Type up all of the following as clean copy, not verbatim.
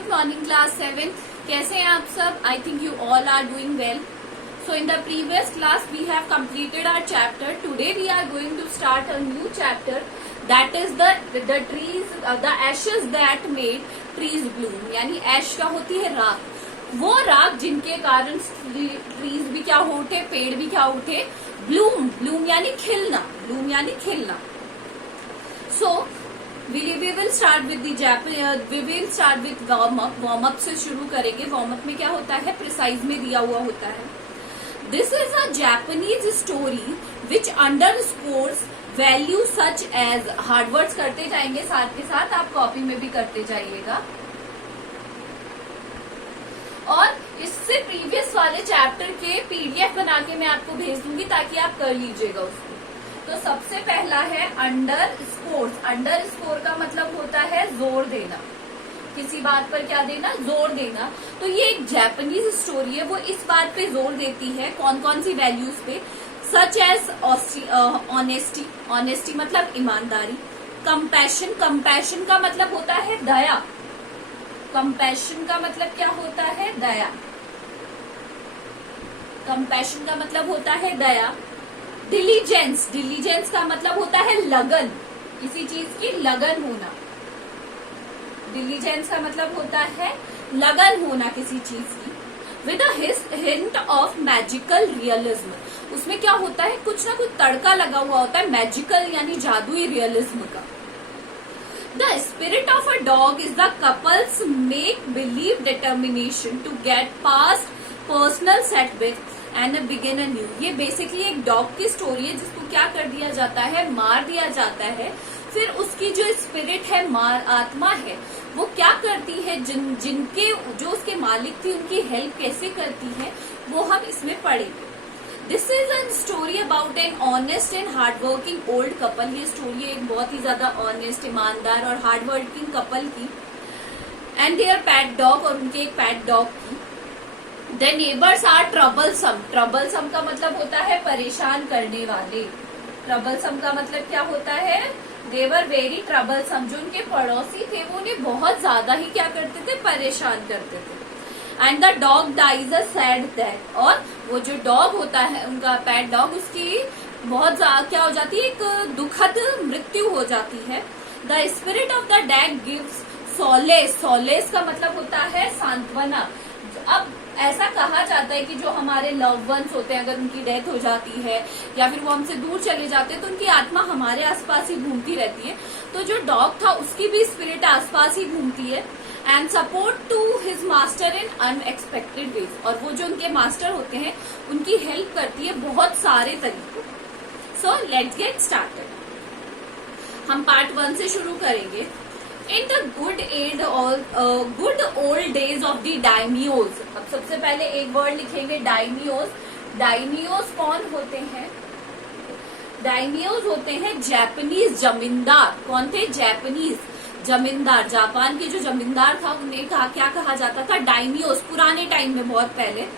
Good morning class 7। कैसे हैं आप सब? I think you all are doing well. So in the previous class we have completed our chapter. Today we are going to start a new chapter, that is the trees, the ashes that made trees bloom. यानी ash क्या होती है? राख. वो राख जिनके कारण trees भी क्या उठे, पेड़ भी क्या उठे, ब्लूम यानी खिलना, ब्लूम यानी खिलना. So we will start with warm up से शुरू करेंगे. वार्म अप में क्या होता है? प्रिसाइज में दिया हुआ होता है. This is a Japanese story which underscores values such as, hard words करते जाएंगे साथ के साथ, आप कॉपी में भी करते जाइएगा. और इससे प्रीवियस वाले चैप्टर के पीडीएफ बना के मैं आपको भेज दूंगी ताकि आप कर लीजिएगा उसको. तो सबसे पहला है अंडर स्कोर. अंडर स्कोर का मतलब होता है जोर देना, किसी बात पर क्या देना, जोर देना. तो ये एक जापानीज स्टोरी है, वो इस बात पे जोर देती है, कौन कौन सी वैल्यूज पे, सच एज ऑनेस्टी. ऑनेस्टी मतलब ईमानदारी. कंपैशन. कंपैशन का मतलब होता है दया. कंपैशन का मतलब क्या होता है? दया. कंपैशन का मतलब होता है दया. डिलीजेंस. डिलीजेंस का मतलब होता है लगन, किसी चीज की लगन होना. डिलीजेंस का मतलब होता है लगन होना किसी चीज की. With a hint of magical realism. उसमें क्या होता है? कुछ ना कुछ तड़का लगा हुआ होता है मैजिकल यानी जादुई रियलिज्म का. The spirit of a dog is the couples make believe determination to get past personal setback and begin a new. ये बेसिकली एक डॉग की स्टोरी है जिसको क्या कर दिया जाता है? मार दिया जाता है. फिर उसकी जो स्पिरिट है, आत्मा है, वो क्या करती है, जिनके जो उसके मालिक थी उनकी हेल्प कैसे करती है, वो हम इसमें पढ़ेंगे. This is an story about an honest and hard working old couple. ये स्टोरी है एक बहुत ही ज्यादा ऑनेस्ट, ईमानदार और हार्ड वर्किंग कपल की, एंड देयर पैट डॉग, और उनके एक पैट डॉग की. The neighbours are troublesome. Troublesome का मतलब होता है परेशान करने वाले. ट्रबलसम का मतलब क्या होता है? दे वर वेरी ट्रबलसम. जो उनके पड़ोसी थे वो उन्हें बहुत ज्यादा ही क्या करते थे? परेशान करते थे. And the dog dies a sad death. और वो जो डॉग होता है, उनका पैट डॉग, उसकी बहुत क्या हो जाती है? एक दुखद मृत्यु हो जाती है. The spirit of the डैग gives solace. Solace का मतलब होता है सांत्वना. अब ऐसा कहा जाता है कि जो हमारे लव वंस होते हैं, अगर उनकी डेथ हो जाती है या फिर वो हमसे दूर चले जाते हैं, तो उनकी आत्मा हमारे आसपास ही घूमती रहती है. तो जो डॉग था उसकी भी स्पिरिट आसपास ही घूमती है. And support to his master in unexpected ways. और वो जो उनके मास्टर होते हैं उनकी हेल्प करती है बहुत सारे तरीकों. So let's get started. हम पार्ट 1 से शुरू करेंगे. In the good old days of the daimyos. अब सबसे पहले एक वर्ड लिखेंगे daimyos. daimyos कौन होते हैं? daimyos होते हैं जापानीज जमींदार. कौन थे? जापानीज जमींदार. जापान के जो जमींदार था उन्हें क्या कहा जाता था? daimyos. पुराने टाइम में, बहुत पहले.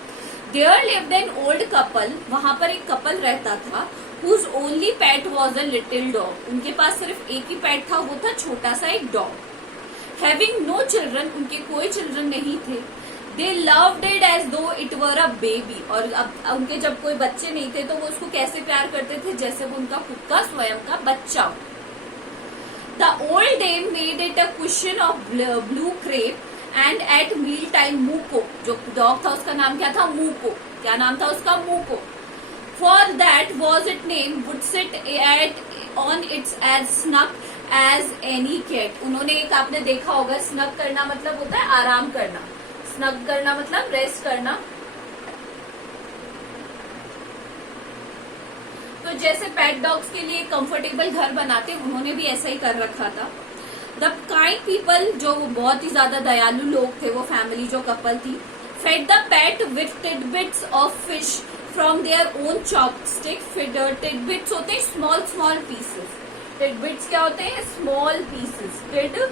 There lived an old couple. वहां पर एक कपल रहता था. Whose only pet was a little dog. उनके पास सिर्फ एक ही पेट था, वो था छोटा सा एक डॉग. Having no children. उनके कोई चिल्ड्रन नहीं थे. They loved it as though it were a baby. और अब उनके जब कोई बच्चे नहीं थे तो वो उसको कैसे प्यार करते थे? जैसे वो उनका खुद का स्वयं का बच्चा हो. The old dame made it a cushion of blue crepe and at meal time Muko. जो डॉग था उसका नाम क्या था? Muko. क्या नाम था उसका? Muko. For that was its name would sit on its as snug as any cat. उन्होंने एक, आपने देखा होगा, स्नग करना मतलब होता है आराम करना. स्नग करना मतलब रेस्ट करना. तो जैसे पेट डॉग्स के लिए कंफर्टेबल घर बनाते, उन्होंने भी ऐसा ही कर रखा था. द काइंड पीपल, जो बहुत ही ज्यादा दयालु लोग थे, वो फैमिली जो कपल थी, fed the pet with tidbits of fish from their own chopstick. Tidbits होते हैं स्मॉल स्मॉल पीसेस. टिडबिट्स क्या होते हैं? Small pieces. Tidbits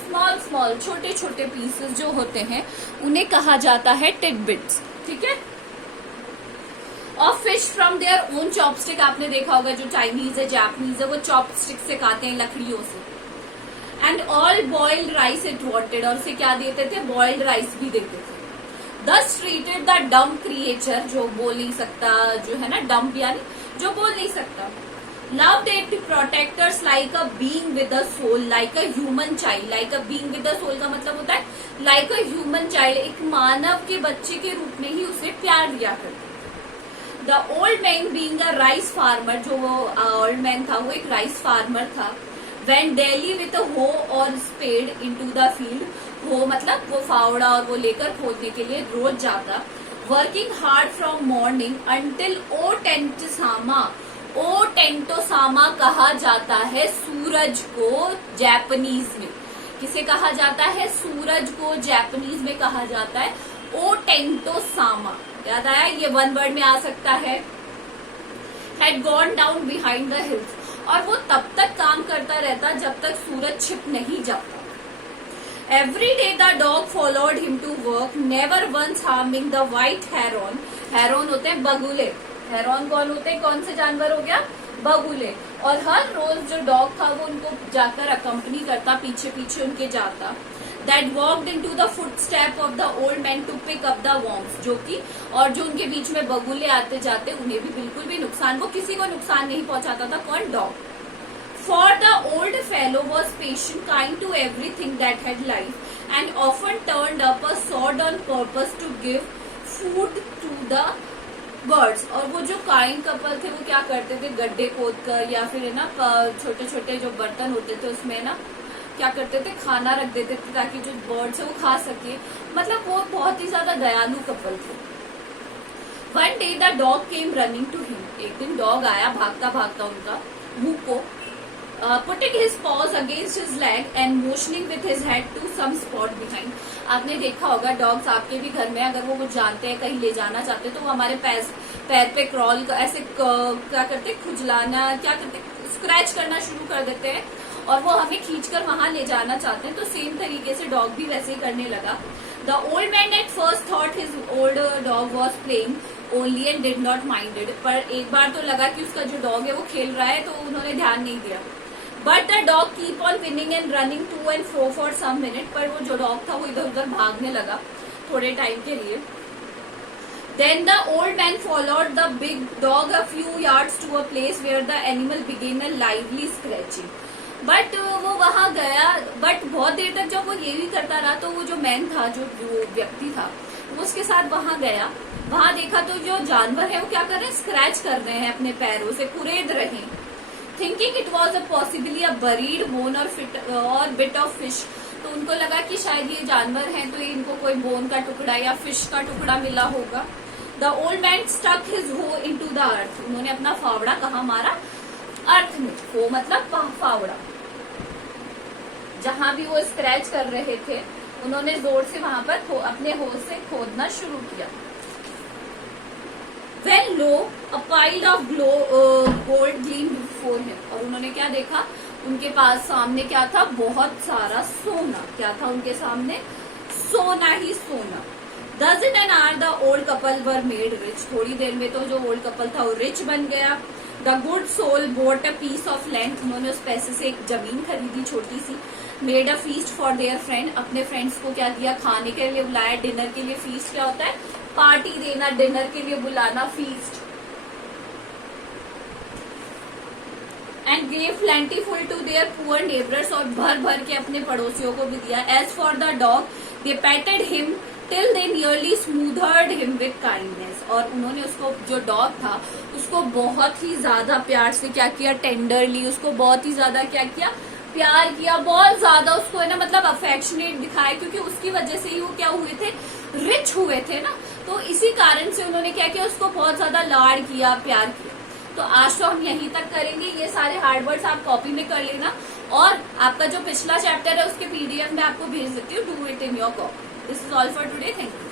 small small, छोटे छोटे पीसेस जो होते हैं उन्हें कहा जाता है टिडबिट्स. ठीक है. Of fish from their own chopstick. आपने देखा होगा जो चाइनीज है, जापानीज है, वो चॉपस्टिक से खाते हैं, लकड़ियों से. And all boiled rice it wanted, और उसे क्या देते थे, बॉइल्ड राइस भी देते थे. Thus treated the dumb creature, जो बोल नहीं सकता, जो है ना dumb यानी जो बोल नहीं सकता. Loved it protectors like a being with a soul, like a human child. Like a being with a soul का मतलब होता है like a human child, एक मानव के बच्चे के रूप में ही उसे प्यार दिया करते. The old man being a rice farmer, जो वो old man था वो एक rice farmer था. Went daily with a hoe or spade into the field. वो मतलब वो फावड़ा और वो लेकर खोदने के लिए रोज जाता. Working hard from morning until O Tentosama. O Tentosama कहा जाता है सूरज को जापानीज में. किसे कहा जाता है, सूरज को जापानीज में कहा जाता है ओ टेंटोसामा. याद आया, ये वन वर्ड में आ सकता है. Had gone down behind the hills, और वो तब तक काम करता रहता जब तक सूरज छिप नहीं जाता. Every day the dog followed him to work, never once harming the white heron. Heron होते हैं बगुले. हेरोन कौन होते हैं, कौन से जानवर हो गया, बगुले. और हर रोज जो डॉग था वो उनको जाकर अकम्पनी करता, पीछे पीछे उनके जाता. That walked into the footstep of the old man to pick up the worms, जो कि और जो उनके बीच में बगुले आते जाते उन्हें भी बिल्कुल भी नुकसान, वो किसी को नुकसान नहीं पहुंचाता था. कौन, dog. For the old fellow was patient, kind to everything that had life, and often turned up a sword on purpose to give food to the birds. और वो जो काइंड कपल थे वो क्या करते थे, गड्ढे खोद कर या फिर है ना छोटे छोटे जो बर्तन होते थे उसमें ना क्या करते थे, खाना रख देते थे ताकि जो बर्ड्स है वो खा सके. मतलब वो बहुत ही ज्यादा दयालु कपल थे. One day the dog came running to him. एक दिन डॉग आया भागता भागता उनका मुंह को. Putting his paws against his leg and motioning with his head to some spot behind. आपने देखा होगा डॉग्स आपके भी घर में अगर वो कुछ जानते हैं कहीं ले जाना चाहते हैं तो वो हमारे पैर पे क्रॉल ऐसे क्या करते, खुजलाना, क्या करते, स्क्रैच करना शुरू कर देते हैं और वो हमें खींचकर वहां ले जाना चाहते हैं. तो सेम तरीके से डॉग भी वैसे ही करने लगा. The old man at first thought his old dog was playing only and did not mind it. पर एक बार तो लगा कि उसका जो डॉग है वो खेल रहा है तो उन्होंने ध्यान नहीं दिया. But the dog keep on winning and running to and fro for some minute. पर वो जो डॉग था वो इधर उधर भागने लगा थोड़े टाइम के लिए. Then the old man followed the big dog a few yards to a place where the animal began a lively scratching. But वो वहां गया, बट बहुत देर तक जब वो ये भी करता रहा तो वो जो मैन था, जो व्यक्ति था, वो उसके साथ वहां गया. वहां देखा तो जो जानवर है वो क्या कर रहे हैं, स्क्रैच कर रहे हैं अपने पैरों से, कुरेद रहे हैं. Thinking it was a possibly a buried bone or bit of fish. तो उनको लगा कि शायद ये जानवर हैं तो इनको कोई बोन का टुकड़ा या फिश का टुकड़ा मिला होगा. The old man stuck his hoe into the earth. उन्होंने अपना फावड़ा कहाँ मारा, अर्थ में. वो मतलब फावड़ा, जहां भी वो स्क्रैच कर रहे थे उन्होंने जोर से वहां पर अपने होज से खोदना शुरू किया. When lo, a pile of gold gleamed before him. और उन्होंने क्या देखा, उनके पास सामने क्या था, बहुत सारा सोना. क्या था उनके सामने, सोना ही सोना. Thus in an hour the old couple were made rich. थोड़ी देर में तो जो ओल्ड कपल था वो रिच बन गया. The good soul bought a piece of land. उन्होंने उस पैसे से एक जमीन खरीदी छोटी सी. Made a feast for their friend. अपने फ्रेंड्स को क्या किया, खाने के लिए बुलाया. डिनर के लिए, फीस्ट क्या होता है, पार्टी देना, डिनर के लिए बुलाना, feast. And gave plentiful to their poor neighbours. और भर भर के अपने पड़ोसियों को भी दिया. As for the dog they petted him till they nearly smothered him with kindness. और उन्होंने उसको, जो डॉग था उसको बहुत ही ज्यादा प्यार से क्या किया, टेंडरली उसको बहुत ही ज्यादा क्या किया, प्यार किया. बहुत ज्यादा उसको है ना, मतलब अफेक्शनेट दिखाया, क्योंकि उसकी वजह से ही वो क्या हुए थे, रिच हुए थे ना. तो इसी कारण से उन्होंने क्या किया, उसको बहुत ज्यादा लाड किया, प्यार किया. तो आज तो हम यहीं तक करेंगे. ये सारे हार्ड वर्ड्स आप कॉपी में कर लेना और आपका जो पिछला चैप्टर है उसके PDF में आपको भेज देती हूँ. Do it in your copy. This is all for today. Thank you.